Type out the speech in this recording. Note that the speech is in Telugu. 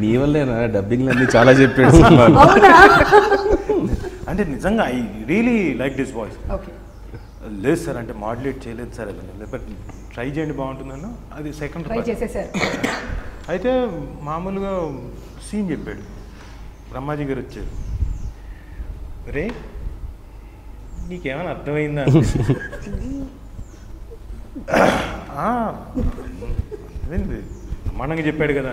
నీ వల్లేనా డబ్బింగ్లు అన్నీ చాలా చెప్పాడు. అంటే నిజంగా I really like this voice. లేదు సార్ అంటే మాడ్యులేట్ చేయలేదు సార్, అది లేకపోతే ట్రై చేయండి బాగుంటుందన్న, అది సెకండ్ ట్రై చేసేసారు. అయితే మామూలుగా సీన్ చెప్పాడు, బ్రహ్మాజీ గారు వచ్చారు, రే నీకేమైనా అర్థమైందా? అర్థమైంది, బ్రహ్మాండంగా చెప్పాడు కదా.